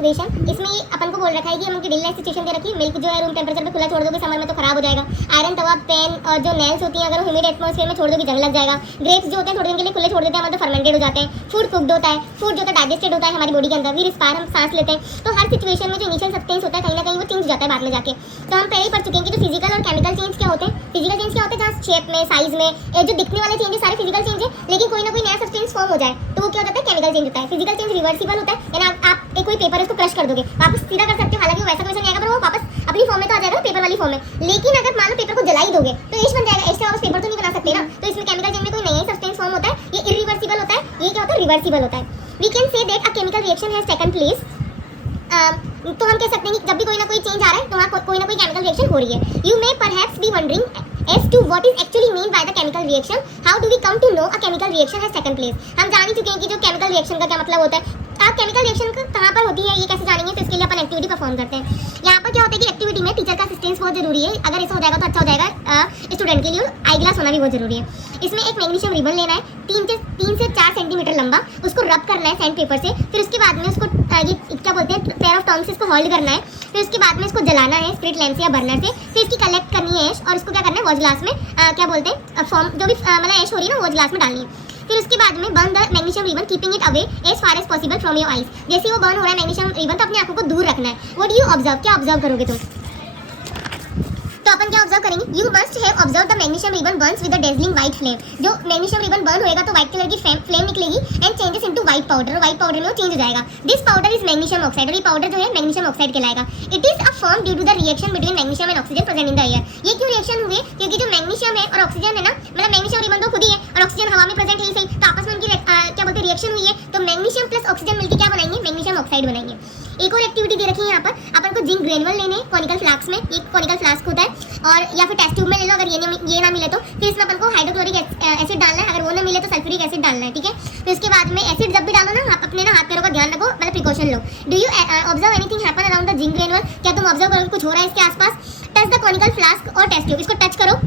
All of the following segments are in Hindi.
इक्वेशन। इसमें ये अपन को बोल रखा है कि हम उनकी डेली लाइफ सिचुएशन दे रखी है। मिल्क जो है रूम टेम्परेचर पे खुला छोड़ दोगे समर में तो खराब हो जाएगा। आयरन तवा पेन और जो नेल्स होती हैं अगर ह्यूमिड एटमॉस्फेयर में छोड़ दोगे जंग लग जाएगा। ग्रेप्स जो होते हैं थोड़े दिन के लिए खुले छोड़ देते हैं मतलब फर्मेंटेड हो जाते हैं। फूड कुक्ड होता है, फूड जो होता है डाइजेस्टेड होता है हमारी बॉडी के अंदर। वी रिस्पायर, हम सांस लेते हैं। तो हर सिचुएशन में जो इनिशियल सब्सटेंस होता है कहीं ना कहीं वो चेंज हो जाता है बाद में जाके। तो हम पहले ही पढ़ चुके हैं कि जो फिजिकल और केमिकल चेंज क्या होते हैं। फिजिकल चेंज क्या होता है जहाँ शेप में, साइज में, जो दिखने वाले चेंजेस सारे फिजिकल चेंज है, लेकिन कोई ना कोई नया सब्सटेंस फॉर्म हो जाए तो वो क्या होता है केमिकल चेंज होता है। फिजिकल चेंज रिवर्सिबल होता है, यानी आप एक कोई पेपर उसको क्रश कर दोगे वापस सीधा कर सकते हो, हालांकि वो वैसा क्वेश्चन नहीं आएगा पर वो वापस अपनी फॉर्म में तो आ जाएगा पेपर वाली फॉर्म में। लेकिन अगर मान लो पेपर को जला ही दोगे तो एश बन जाएगा, एश से वापस पेपर तो नहीं बना सकते ना। तो इसमें केमिकल चेंज में कोई नया सब्सटेंस फॉर्म होता है, ये इरिवर्सिबल होता है, ये क्या होता है रिवर्सिबल होता है। We can say that a chemical reaction has taken place. तो हम कह सकते हैं कि जब भी कोई ना कोई चेंज आ रहा है तो वहाँ कोई ना कोई केमिकल रिएक्शन हो रही है। You may perhaps be wondering as to what is actually mean by the chemical reaction. How do we come to know a chemical reaction has taken place? हम जान ही चुके हैं कि जो केमिकल रिएक्शन का क्या मतलब होता है। आप केमिकल रिएक्शन कहाँ पर होती है ये कैसे जानेंगे, तो इसके लिए अपन एक्टिविटी परफॉर्म करते हैं। यहाँ पर क्या होता है कि एक्टिविटी में टीचर का असिस्टेंस बहुत जरूरी है। अगर ऐसा हो जाएगा तो अच्छा हो जाएगा स्टूडेंट के लिए। आई ग्लास होना भी बहुत जरूरी है। इसमें एक मैग्नीशियम रिबन लेना है 3 से 4 सेंटीमीटर लंबा, उसको रब करना है सैंड पेपर से। फिर उसके बाद में उसको ये क्या बोलते हैं पेयर ऑफ टॉन्ग से इसको होल्ड करना है। फिर उसके बाद में इसको जलाना है स्प्रिट लैंप से या बर्नर से। फिर इसकी कलेक्ट करनी है ऐश और इसको क्या करना है वॉच ग्लास में क्या बोलते हैं फॉर्म जो भी मतलब ऐश हो रही है ना वॉच ग्लास में डालनी है। फिर उसके बाद में burn the magnesium ribbon keeping it away as far as possible from your eyes. जैसे वो बर्न हो रहा है मैग्नीशियम रिबन तो अपनी आंखों को दूर रखना है। व्हाट डू यू ऑब्जर्व, क्या ऑब्जर्व करोगे तुम? तो अपन क्या ऑब्जर्व करेंगे, you must have observe the magnesium ribbon Burns with a dazzling white flame. जो मैग्नीशियम रिबन बर्न होएगा तो व्हाइट कलर की फ्लेम निकलेगी and changes into white powder, और व्हाइट पाउडर में वो चेंज हो जाएगा। This powder is magnesium oxide, और ये पाउडर जो है मैग्नीशियम ऑक्साइड कहलाएगा। It is a form due to the reaction between magnesium and oxygen present in the air. ये क्यों रिएक्शन हुए, क्योंकि जो मैग्नीशियम है और ऑक्सीजन है ना, मतलब मैग्नीशियम रिबन तो खुद ही है और ऑक्सीजन हवा में प्रेजेंट है ही सही, तो आपस में उनकी क्या बोलते हैं रिएक्शन हुई है तो मैग्नीशियम प्लस ऑक्सीजन मिलकर क्या बनाएंगे मैग्नीशियम ऑक्साइड बनाएंगे। एक और एक्टिविटी दे रखी है यहाँ पर, अपन को जिंक ग्रेनुअल लेने कॉनिकल फ्लास्क में। एक कॉनिकल फ्लास्क होता है और या फिर टेस्ट ट्यूब में ले लो अगर ये ना मिले तो। फिर इसमें अपन को हाइड्रोक्लोरिक एसिड डालना है, अगर वो ना मिले तो सल्फ्यूरिक एसिड डालना है, ठीक है। फिर उसके बाद में एसिड जब भी डालो ना आप अपने ना हाथ पैरों का ध्यान रखो, मतलब precaution low. Do you observe anything happen around the zinc granule, क्या तुम ऑब्जर्व करोगे कुछ हो रहा है इसके आसपास? टच द कॉनिकल फ्लास्क और टेस्ट ट्यूब, इसको टच करो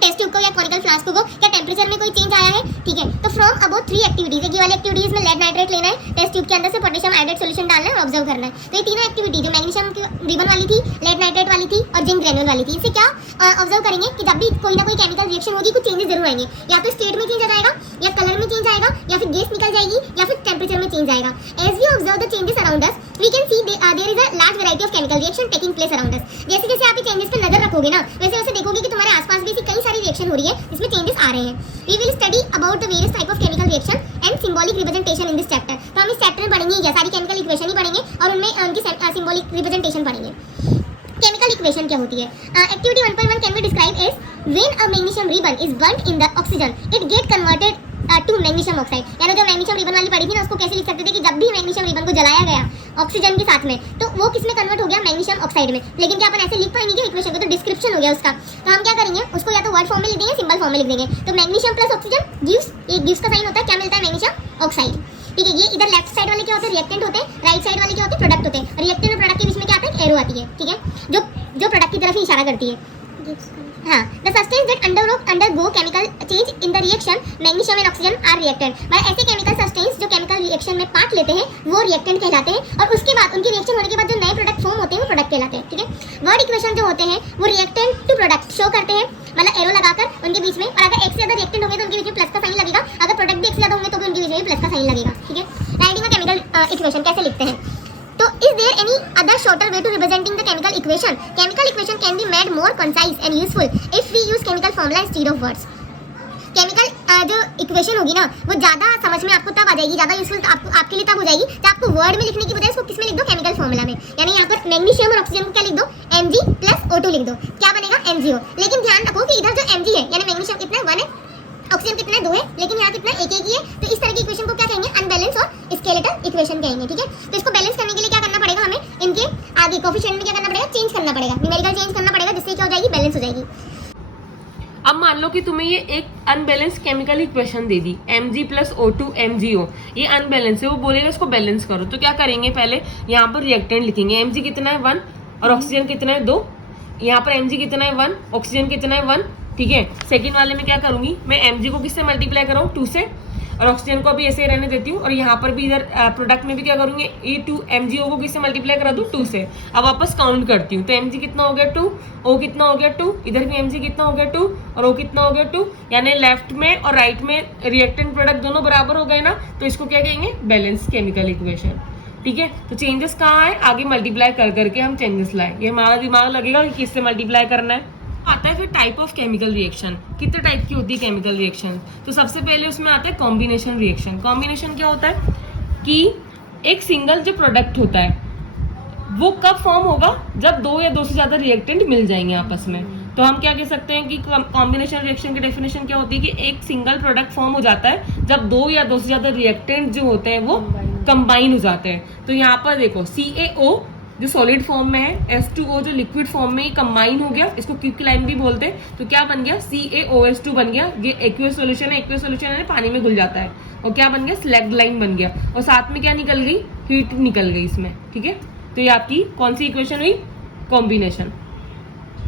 टेस्ट ट्यूब को या कॉनिकल फ्लास्क को, क्या टेंपरेचर में कोई चेंज आया है, ठीक है। तो फ्रॉम अबाउट 3 एक्टिविटीज, ये वाली एक्टिविटीज में लेड नाइट्रेट लेना है, टेस्ट ट्यूब के अंदर से पोटेशियम आयोडाइड सॉल्यूशन डालना है और ऑब्जर्व करना है। तो ये तीनों एक्टिविटी जो मैग्नीशियम की रिबन वाली थी, लेड नाइट्रेट वाली थी और जिंक ग्रेनुअल वाली थी, इसे क्या ऑब्जर्व करेंगे कि जब भी कोई ना कोई केमिकल रिएक्शन होगी कुछ चेंजेस जरूर आएंगे, या तो स्टेट में चेंज आ जाएगा या कलर में चेंज आएगा या फिर गैस निकल जाएगी या फिर टेंपरेचर में चेंज आएगा। As we observe the changes around us we can see there is a large variety of chemical reaction taking place around us. जैसे जैसे आप ये चेंजेस पे नजर रखोगे ना वैसे वैसे देखोगे कि तुम्हारे आसपास भी ऐसी कई सारी रिएक्शन हो रही है जिसमें चेंजेस आ रहे हैं। We will study about the various type of chemical reaction and symbolic representation in this chapter. तो हम इस चैप्टर में पढ़ेंगे ये सारी केमिकल इक्वेशन ही पढ़ेंगे और उनमें उनकी सिंबॉलिक रिप्रेजेंटेशन पढ़ेंगे। केमिकल इक्वेशन क्या होती है? Activity 1.1 can be describe as when a magnesium ribbon is burned in the oxygen it get converted to magnesium oxide. यानी जो मैग्नीशियम रिबन वाली पढ़ी थी ना उसको कैसे लिख सकते थे कि जब भी मैग्नीशियम रिबन को जलाया गया ऑक्सीजन के साथ में तो वो किस में कन्वर्ट हो गया मैग्नीशियम ऑक्साइड में। लेकिन क्या अपन ऐसे लिख पाएंगे क्या इक्वेशन को, तो डिस्क्रिप्शन हो गया उसका। तो हम क्या करेंगे उसको या तो वर्ड फॉर्म में लिख देंगे सिंबल फॉर्म में लिख देंगे। तो मैग्नीशियम प्लस ऑक्सीजन गिव्स, एक गिव्स का साइन होता है, क्या मिलता है मैग्नीशियम ऑक्साइड, ठीक है। ये इधर लेफ्ट साइड वाले क्या होते हैं रिएक्टेंट होते हैं, राइट साइड वाले क्या होते हैं प्रोडक्ट होते हैं। रिएक्टेंट और प्रोडक्ट के बीच में क्या आता है एरो आती है, ठीक है, जो प्रोडक्ट की तरफ ही इशारा करती है। हाँ, the substance that undergo chemical change in the reaction magnesium and oxygen are reactant। मतलब ऐसे केमिकल सब्सटेंस जो केमिकल रिएक्शन में पार्ट लेते हैं वो रिएक्टेंट कहलाते हैं और उसके बाद उनकी रिएक्शन होने के बाद जो नए प्रोडक्ट फॉर्म होते हैं वो प्रोडक्ट कहलाते हैं, ठीक है। वर्ड इक्वेशन जो होते हैं वो रिएक्टेंट टू प्रोडक्ट शो करते हैं, मतलब एरो लगाकर उनके बीच में, और अगर एक से ज्यादा रिएक्टेंट होंगे तो उनके बीच में प्लस का साइन लगेगा, अगर प्रोडक्ट भी एक से ज्यादा होंगे तो भी उनके बीच में प्लस का साइन लगेगा, ठीक है। राइटिंग अ केमिकल इक्वेशन कैसे लिखते हैं, तो is there any other shorter way to representing the chemical equation? Chemical equation can be made more concise and useful if we use chemical formula instead of words. Chemical जो इक्वेशन होगी ना वो ज़्यादा समझ में आपको तब आ जाएगी, ज़्यादा यूजफुल तो आपके लिए तब हो जाएगी जब आपको वर्ड में लिखने की बजाय इसको किस में लिख दो केमिकल फॉर्मूला में। यानी यहाँ पर मैग्नीशियम और ऑक्सीजन को क्या लिख दो Mg प्लस O2 लिख दो, क्या बनेगा MgO। लेकिन ध्यान रखो कि इधर जो Mg है यानी मैग्नीशियम कितना है 1 है, ऑक्सीजन कितना है 2 है, लेकिन यहाँ कितना एक ही है। तो इस तरह की इक्वेशन को क्या कहेंगे अनबैलेंस और स्केलेटल इक्वेशन कहेंगे, ठीक है। तो इसको बैलेंस करने के लिए क्या करना पड़ेगा हमें, इनके आगे कोफिशिएंट में क्या करना पड़ेगा चेंज करना पड़ेगा, न्यूमेरिकल चेंज करना पड़ेगा, जिससे क्या हो जाएगी बैलेंस हो जाएगी। अब मान लो कि तुम्हें ये एक अनबैलेंस केमिकल इक्वेशन दे दी Mg प्लस O2 MgO, ये अनबैलेंस है, वो बोलेगा इसको बैलेंस करो। तो क्या करेंगे पहले यहाँ पर रिएक्टेंट लिखेंगे, Mg कितना है 1 और ऑक्सीजन कितना है 2, यहाँ पर Mg कितना है 1 ऑक्सीजन कितना है 1, ठीक है। सेकंड वाले में क्या करूंगी मैं Mg को किससे मल्टीप्लाई करूँ 2 से और ऑक्सीजन को अभी ऐसे ही रहने देती हूँ, और यहाँ पर भी इधर प्रोडक्ट में भी क्या करूँगी, E2MgO को किससे मल्टीप्लाई करा दूँ, 2 से। अब वापस काउंट करती हूँ, तो Mg कितना हो गया 2, O कितना हो गया 2, इधर भी Mg कितना हो गया 2 और O कितना हो गया 2, यानी लेफ्ट में और राइट में रिएक्टेंट प्रोडक्ट दोनों बराबर हो गए ना, तो इसको क्या कहेंगे, बैलेंस केमिकल इक्वेशन। ठीक है, तो चेंजेस कहाँ है, आगे मल्टीप्लाई कर करके हम चेंजेस लाए, ये हमारा दिमाग लगेगा कि किससे मल्टीप्लाई करना है। आता है फिर टाइप ऑफ केमिकल रिएक्शन, कितने टाइप की होती है केमिकल रिएक्शन। तो सबसे पहले उसमें आता है कॉम्बिनेशन रिएक्शन। कॉम्बिनेशन क्या होता है कि एक सिंगल जो प्रोडक्ट होता है वो कब फॉर्म होगा, जब 2 या 2 से ज्यादा रिएक्टेंट मिल जाएंगे आपस में। तो हम क्या कह सकते हैं कि कॉम्बिनेशन रिएक्शन की डेफिनेशन क्या होती है कि एक सिंगल प्रोडक्ट फॉर्म हो जाता है जब 2 या 2 से ज्यादा रिएक्टेंट जो होते हैं वो कंबाइन हो जाते हैं। तो यहाँ पर देखो CaO जो सॉलिड फॉर्म में है, H2O जो लिक्विड फॉर्म में कंबाइन हो गया, इसको क्विकलाइन भी बोलते हैं। तो क्या बन गया, CaOH2 बन गया। ये एक्वियस सॉल्यूशन है, एक्वियस सॉल्यूशन है पानी में घुल जाता है, और क्या बन गया, स्लैग्ड लाइन बन गया, और साथ में क्या निकल गई, हीट निकल गई इसमें। ठीक है, तो ये आपकी कौन सी इक्वेशन हुई, कॉम्बिनेशन।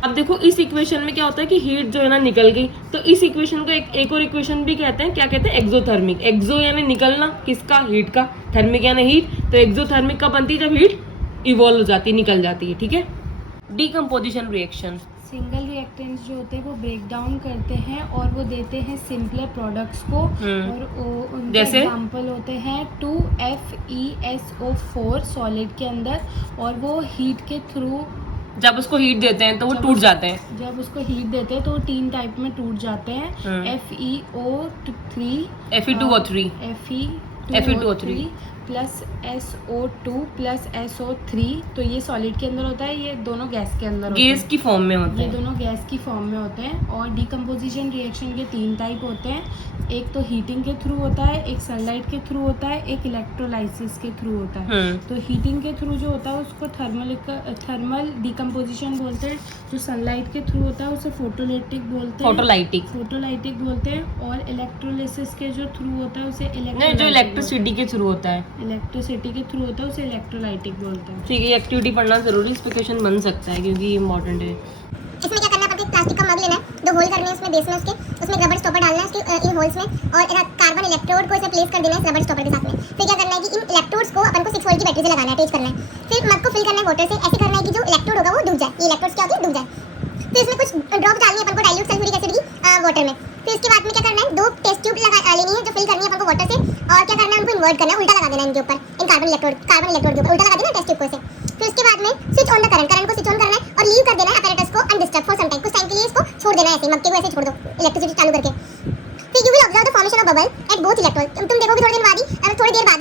अब देखो इस इक्वेशन में क्या होता है कि हीट जो है ना निकल गई, तो इस इक्वेशन को एक और इक्वेशन भी कहते हैं, क्या कहते हैं, एक्सोथर्मिक। एक्सो यानी निकलना, किसका, हीट का, थर्मिक यानी हीट। तो एक्सोथर्मिक कब बनती है, जब हीट इवॉल्व हो जाती है, निकल जाती है। ठीक है, डीकम्पोजिशन रिएक्शन। सिंगल रिएक्टेंट्स जो होते हैं वो ब्रेक डाउन करते हैं और वो देते हैं सिंपलर प्रोडक्ट्स को, और उनके जैसे? एग्जांपल होते हैं 2FeSO4 सॉलिड के अंदर, और वो हीट के थ्रू जब उसको हीट देते हैं तो वो टूट जाते हैं। जब उसको हीट देते हैं तो वो 3 टाइप में टूट जाते हैं, FeO3 Fe2O3 Fe2O3 plus SO2 plus SO3। तो ये सॉलिड के अंदर होता है, ये दोनों गैस के अंदर होते हैं, गैस की फॉर्म में होते ये हैं। दोनों गैस की फॉर्म में होते हैं। और डिकम्पोजिशन रिएक्शन के 3 टाइप होते हैं, एक तो हीटिंग के थ्रू होता है, एक सनलाइट के थ्रू होता है, एक इलेक्ट्रोलाइसिस के थ्रू होता है। तो हीटिंग के थ्रू जो होता है उसको थर्मल डिकम्पोजिशन बोलते हैं, जो सनलाइट के थ्रू होता है उसे फोटोलाइटिक बोलते हैं, फोटोलाइटिक बोलते हैं। और इलेक्ट्रोलाइसिस के जो थ्रू होता है उसे नहीं, जो इलेक्ट्रिसिटी के थ्रू होता है, इलेक्ट्रिसिटी के थ्रू होता है उसे इलेक्ट्रोलाइटिक बोलते हैं। ठीक है, एक्टिविटी पढ़ना जरूरी, इस पे क्वेश्चन बन सकता है क्योंकि ये इंपॉर्टेंट है। इसमें क्या करना है, आपको एक प्लास्टिक का मग लेना है, 2 होल करने हैं उसमें बेस में उसके, उसमें रबर स्टॉपर डालना है उसके इन होल्स में, और कार्बन इलेक्ट्रोड को इसे प्लेस कर देना है रबर स्टॉपर के साथ में। फिर क्या करना है कि इन इलेक्ट्रोड्स को अपन को 6 वोल्ट की बैटरी से लगाना है, अटैच करना है। फिर मग को फिल करना है वाटर से, ऐसे करना है कि जो इलेक्ट्रोड होगा वो डूब जाए, ये इलेक्ट्रोड्स क्या होती है, डूब जाए। फिर इसमें कुछ ड्रॉप डालनी है अपन को डाइल्यूट सल्फ्यूरिक एसिड की वाटर में। फिर उसके बाद में क्या करना है, 2 टेस्ट ट्यूब लेनी है जो फिल करनी है अपन को वाटर से, और क्या करना है, उनको इन्वर्ट करना है, उल्टा लगा देना है इनके ऊपर, इन कार्बन इलेक्ट्रोड के ऊपर उल्टा लगा देना टेस्ट ट्यूब को से। फिर उसके बाद में स्विच ऑन द करंट को स्विच ऑन करना है और लीव कर देना है अपैरेटस को अनडिस्टर्ब फॉर सम टाइम, कुछ टाइम के लिए इसको छोड़ देना है, ऐसे मग को ऐसे छोड़ दो इलेक्ट्रिसिटी चालू करके। फिर you will observe the formation of bubble at both electrode. तुम देखोगे थोड़ी देर बाद ही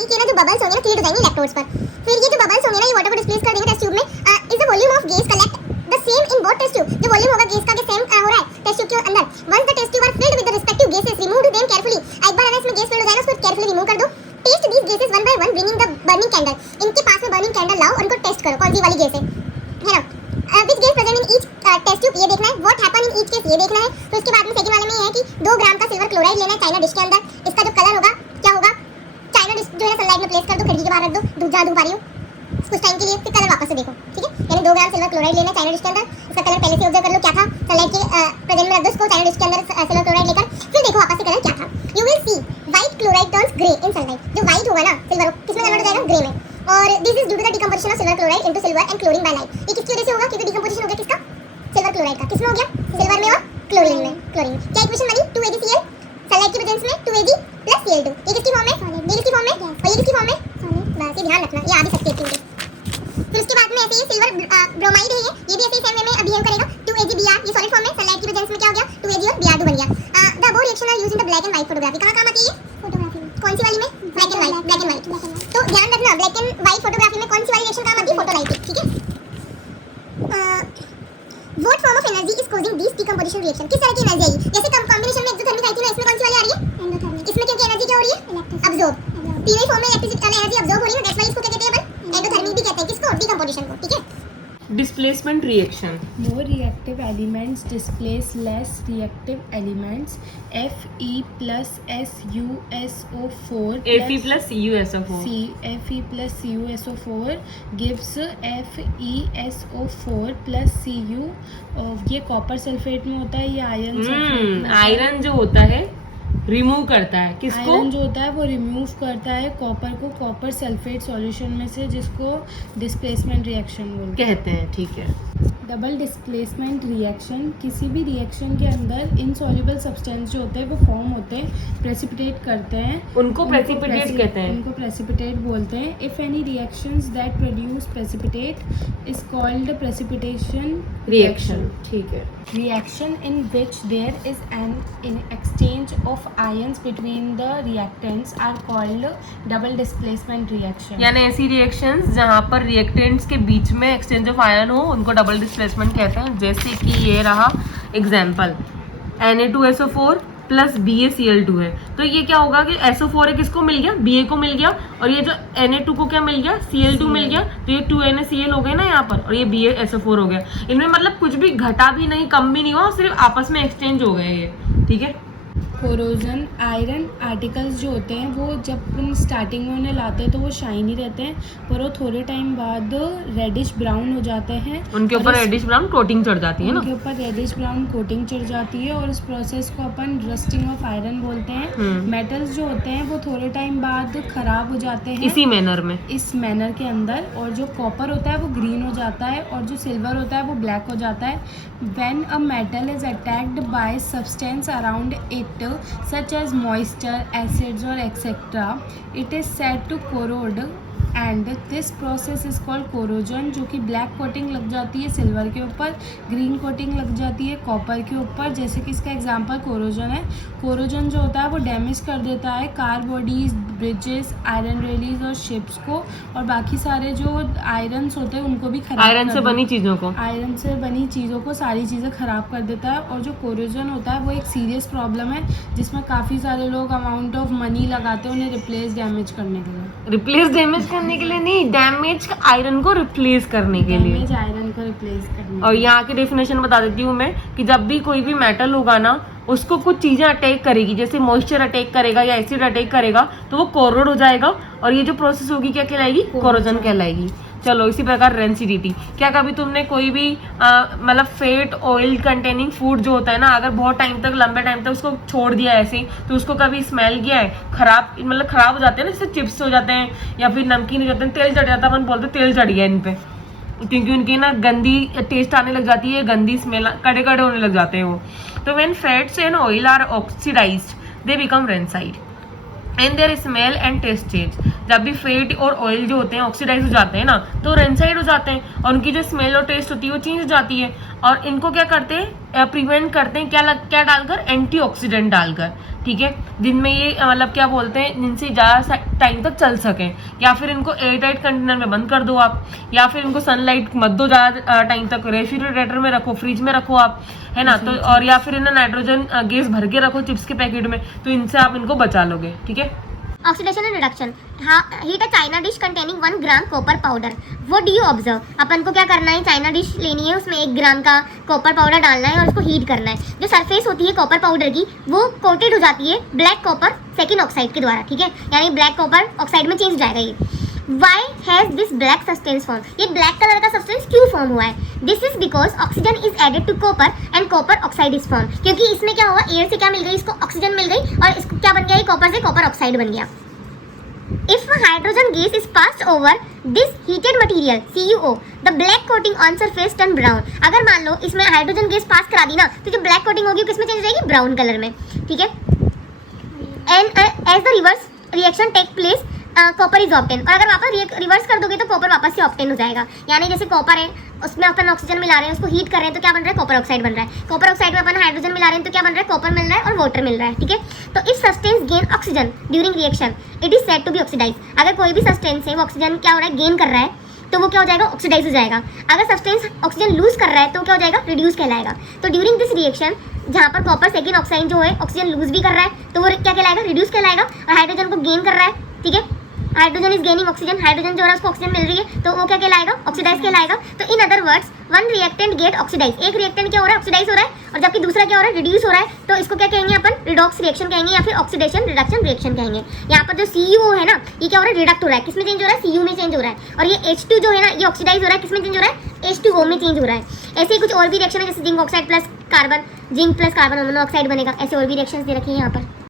कि ना जो बबल्स होंगे ना क्रिएट हो जाएंगे इलेक्ट्रोड्स पर। फिर ये जो बबल्स होंगे ना ये वाटर को डिस्प्लेस कर देंगे टेस्ट ट्यूब में। Is the volume of gas collect the same in both test tube, जो वॉल्यूम होगा गैस का सेम हो रहा है टेस्ट ट्यूब के अंदर। Once the test tube are filled with the respective gases remove them carefully. एक बार अगर इसमें गैस फिल हो जाए ना उसको केयरफुली रिमूव कर दो। Test these gases one by one bringing the burning candle. इनके पास में बर्निंग कैंडल लाओ और इनको टेस्ट करो कौन सी वाली गैस है ना। Which gas present in each test tube, ये देखना है। What happen in each case, ये देखना है। तो उसके बाद में सेकंड वाले में ये है कि 2 ग्राम का सिल्वर क्लोराइड लेना है चाइना डिश के अंदर। इसका जो कलर होगा क्या होगा, चाइना डिश जो है सनलाइट में प्लेस कर दो, खिड़की के बाहर रख दो, धूप जहाँ धूप आ रही हो कुछ टाइम के लिए, फिर कलर वापस से देखो। ठीक है, यानी 2 ग्राम सिल्वर क्लोराइड लेना चाइना डिश के अंदर, इसका कलर पहले से ऑब्जर्व कर लो क्या था, सनलाइट के प्रेजेंट में रख दो इसको चाइना डिश के अंदर सिल्वर क्लोराइड लेकर, फिर देखो वापस से कलर क्या था। You will see white chloride turns grey in sunlight. जो व्हाइट होगा ना सिल्वर किसमें कन्वर्ट हो जाएगा, ग्रे में। और this is due to the decomposition of silver chloride into silver and chlorine by light. ये किसकी वजह से होगा, क्योंकि डिकम्पोजिशन हो गया किसका, सिल्वर क्लोराइड का। किसमें हो गया, सिल्वर में और क्लोरीन में। क्या इक्वेशन बनी, 2AgCl सनलाइट की प्रेजेंस में 2Ag प्लस Cl2। ये किसकी फॉर्म में, ये किसकी फॉर्म में और ये किसकी फॉर्म में, बस ये ध्यान रखना, ये आ भी सकती है एक्टिविटी। फिर उसके बाद में ऐसे ही सिल्वर ब्रोमाइड है, ये भी ऐसे ही सेम वे में बिहेव करेगा। 2AgBr, ये सॉलिड फॉर्म में सनलाइट की प्रेजेंस में क्या हो गया, 2Ag और Br2 बन गया। The above reaction are used in the black and white photography. कहां काम आती है ये फोटोग्राफी में, कौन सी वाली में, ब्लैक एंड व्हाइट। तो ध्यान रखना ब्लैक एंड व्हाइट फोटोग्राफी में कौन सी वाली रिएक्शन काम आती है, फोटोलाइटिक। ठीक है, what form of energy is causing this decomposition reaction, किस तरह की एनर्जी आई, जैसे कॉम्बिनेशन में एक्सोथर्मिक आई थी ना, इसमें कौन सी वाली आ रही है, एंडोथर्मिक। इसमें क्योंकि एनर्जी क्या हो रही है, अब्सॉर्ब। तीनों फॉर्म में इलेक्ट्रिसिटी एनर्जी अब्सॉर्ब हो रही है, दैट्स व्हाई इसको क्या कहते हैं अपन, एंडोथर्मिक भी कहते हैं किसको, डिकम्पोजिशन को। ठीक है, displacement reaction. More reactive elements displace less reactive elements. Fe plus SuSO4 Fe plus CuSO4 Fe plus CuSO4 gives FeSO4 plus Cu। ये कॉपर सल्फेट में होता है, ये आयरन सल्फेट में होता है। आयरन जो होता है रिमूव करता है किसको? आयरन जो होता है वो रिमूव करता है कॉपर को कॉपर सल्फेट सॉल्यूशन में से, जिसको डिस्प्लेसमेंट रिएक्शन बोलते कहते हैं। ठीक है। हैं। डबल डिस्प्लेसमेंट रिएक्शन, किसी भी रिएक्शन के अंदर इनसॉल्युबल सब्सटेंस जो होते हैं वो फॉर्म होते हैं, प्रेसिपिटेट करते हैं, उनको प्रेसिपिटेट कहते हैं। उनको प्रेसिपिटेट बोलते हैं। If any reactions that produce precipitate is called precipitation reaction. ठीक है। reaction in which there is an exchange of ions between the reactants are called double displacement reaction. यानी ऐसी रिएक्शंस जहाँ पर रिएक्टेंट्स के बीच में एक्सचेंज ऑफ आयन हो उनको डबल डिस्प्लेसमेंट कहते हैं। जैसे कि ये रहा एग्जांपल, Na2SO4 प्लस BaCl2 है, तो ये क्या होगा कि SO4 किसको मिल गया? Ba को मिल गया, और ये जो Na2 को क्या मिल गया? Cl2 मिल गया, तो ये 2NaCl हो गए ना यहाँ पर, और ये BaSO4 हो गया। इनमें मतलब कुछ भी घटा भी नहीं, कम भी नहीं हुआ, सिर्फ आपस में एक्सचेंज हो गए ये। ठीक है। कोरोजन, आयरन आर्टिकल्स जो होते हैं वो जब स्टार्टिंग में उन्हें लाते हैं तो वो शाइनी रहते हैं, पर वो थोड़े टाइम बाद रेडिश ब्राउन हो जाते हैं। उनके ऊपर रेडिश ब्राउन कोटिंग चढ़ जाती है ना, उनके ऊपर रेडिश ब्राउन कोटिंग चढ़ जाती है, और इस प्रोसेस को अपन रस्टिंग ऑफ आयरन बोलते हैं। मेटल्स जो होते हैं वो थोड़े टाइम बाद खराब हो जाते हैं इसी मैनर में, इस मैनर के अंदर, और जो कॉपर होता है वो ग्रीन हो जाता है, और जो सिल्वर होता है वो ब्लैक हो जाता है। When a metal is attacked by substance around it such as moisture, acids or etc. It is said to corrode and this process is called corrosion, जो कि ब्लैक कोटिंग लग जाती है सिल्वर के ऊपर, ग्रीन कोटिंग लग जाती है कॉपर के ऊपर। जैसे कि इसका एग्जांपल कोरोजन है। कोरोजन जो होता है वो डैमेज कर देता है car bodies, bridges, iron Rayleigh's और शिप्स को, और बाकी सारे जो आयरन्स होते हैं उनको भी खराब आयरन से बनी चीजों को, आयरन से बनी चीज़ों को सारी चीज़ें ख़राब कर देता है। और जो कोरोजन होता है वो एक सीरियस प्रॉब्लम है जिसमें काफ़ी सारे लोग अमाउंट ऑफ मनी लगाते हैं उन्हें रिप्लेस डैमेज करने के लिए। रिप्लेस डैमेज करने के लिए नहीं, डैमेज आयरन को रिप्लेस करने के लिए, डैमेज आयरन को रिप्लेस करने। और यहाँ की डेफिनेशन बता देती हूँ मैं कि जब भी कोई भी मेटल होगा ना उसको कुछ चीजें अटैक करेगी, जैसे मॉइस्चर अटैक करेगा या एसिड अटैक करेगा तो वो कोरोड हो जाएगा, और ये जो प्रोसेस होगी क्या कहलाएगी? कोरोजन कहलाएगी। चलो इसी प्रकार रेंसिडिटी, क्या कभी तुमने कोई भी मतलब फैट ऑयल कंटेनिंग फूड जो होता है ना, अगर बहुत टाइम तक, लंबे टाइम तक उसको छोड़ दिया ऐसे, तो उसको कभी स्मेल किया है? खराब, मतलब खराब हो जाते हैं ना, जैसे चिप्स हो जाते हैं या फिर नमकीन हो जाते हैं, तेल चढ़ जाता है, अपन बोलते तेल चढ़ गया इन पे, क्योंकि उनकी ना गंदी टेस्ट आने लग जाती है, गंदी स्मेल, कड़े कड़े होने लग जाते हैं वो। तो when fats and oil are oxidised they become rancid and their smell and taste change. जब भी फैट और ऑयल जो होते हैं ऑक्सीडाइज हो जाते हैं ना, तो रेंसाइड हो जाते हैं, और उनकी जो स्मेल और टेस्ट होती है वो चेंज हो जाती है। और इनको क्या करते हैं? प्रिवेंट करते हैं, क्या डालकर? एंटीऑक्सीडेंट डालकर। ठीक है, जिनमें ये मतलब क्या बोलते हैं, जिनसे ज़्यादा टाइम तक चल सकें, या फिर इनको एयर टाइट कंटेनर में बंद कर दो आप, या फिर इनको सनलाइट मत दो ज़्यादा टाइम तक, रेफ्रिजरेटर में रखो, फ्रिज में रखो आप, है ना। तो और या फिर इन्हें नाइट्रोजन गैस भर के रखो चिप्स के पैकेट में, तो इनसे आप इनको बचा लोगे। ठीक है। Oxidation and reduction, heat a china dish containing 1 gram copper powder. What do you observe? अपन को क्या करना है, चाइना डिश लेनी है, उसमें 1 ग्राम का कॉपर पाउडर डालना है और उसको हीट करना है। जो सरफेस होती है कॉपर पाउडर की वो कोटेड हो जाती है ब्लैक कॉपर सेकेंड ऑक्साइड के द्वारा। ठीक है, यानी ब्लैक कॉपर ऑक्साइड में चेंज हो जाएगा ये। Why has this black substance formed? ये ब्लैक कलर का सब्सटेंस क्यों फॉर्म हुआ है? This is because oxygen is added to copper and copper oxide is formed. क्योंकि इसमें क्या हुआ, एयर से क्या मिल गई, इसको ऑक्सीजन मिल गई, और इसको क्या बन गया, कॉपर से कॉपर ऑक्साइड बन गया। If hydrogen gas is passed over this heated material CuO, the black coating on surface turn brown. अगर मान लो इसमें हाइड्रोजन गैस पास करा दी ना, तो जो ब्लैक कोटिंग होगी किसमें चेंज हो जाएगी? ब्राउन कलर में। ठीक है। And as the reverse reaction take place copper is obtain, और अगर वापस रिवर्स कर दोगे तो कॉपर वापस से ऑब्टेन हो जाएगा। यानी जैसे कॉपर है, उसमें अपन ऑक्सीजन मिला रहे हैं, उसको हीट कर रहे हैं, तो क्या बन रहा है? कॉपर ऑक्साइड बन रहा है। कॉपर ऑक्साइड में अपन हाइड्रोजन मिला रहे हैं, तो क्या बन रहा है? कॉपर मिल रहा है और वाटर मिल रहा है। ठीक है। तो if substance gain oxygen during reaction it is said to be oxidise. अगर कोई भी सब्सटेंस है वो ऑक्सीजन क्या हो रहा है, गेन कर रहा है, तो वो क्या हो जाएगा? ऑक्सीडाइज हो जाएगा। अगर सब्सटेंस ऑक्सीजन लूज कर रहा है तो क्या हो जाएगा? रिड्यूस कहलाएगा। तो ड्यूरिंग दिस रिएक्शन जहाँ पर कॉपर सेकेंड ऑक्साइड जो है ऑक्सीजन लूज भी कर रहा है, तो वो क्या कहलाएगा? रिड्यूस कहलाएगा। और हाइड्रोजन को गेन कर रहा है। ठीक है, hydrogen is gaining oxygen, hydrogen जो है उसको ऑक्सीजन मिल रही है, तो वो क्या कहलाएगा? ऑक्सीडाइज कहलाएगा। तो in other words one reactant get oxidise, एक रिएक्टेंट क्या हो रहा है? ऑक्सीडाइज हो रहा है, और जबकि दूसरा क्या हो रहा है? रिड्यूस हो रहा है। तो इसको क्या कहेंगे अपन? रिडॉक्स रिएक्शन कहेंगे, या फिर ऑक्सीडेशन रिडक्शन रिएक्शन कहेंगे। यहाँ पर जो CuO है ना, ये क्या हो रहा है? रिडक्ट हो रहा है। किसमें चेंज हो रहा है? Cu में चेंज हो रहा है। और ये H2 जो है ना, ये ऑक्सीडाइज हो रहा है, किसमें चेंज हो रहा है? H2O में चेंज हो रहा है। ऐसे ही कुछ और भी रिएक्शन है, जैसे zinc oxide plus carbon, zinc plus carbon monoxide बनेगा। ऐसे और भी रिएक्शंस दे रखे हैं यहाँ पर।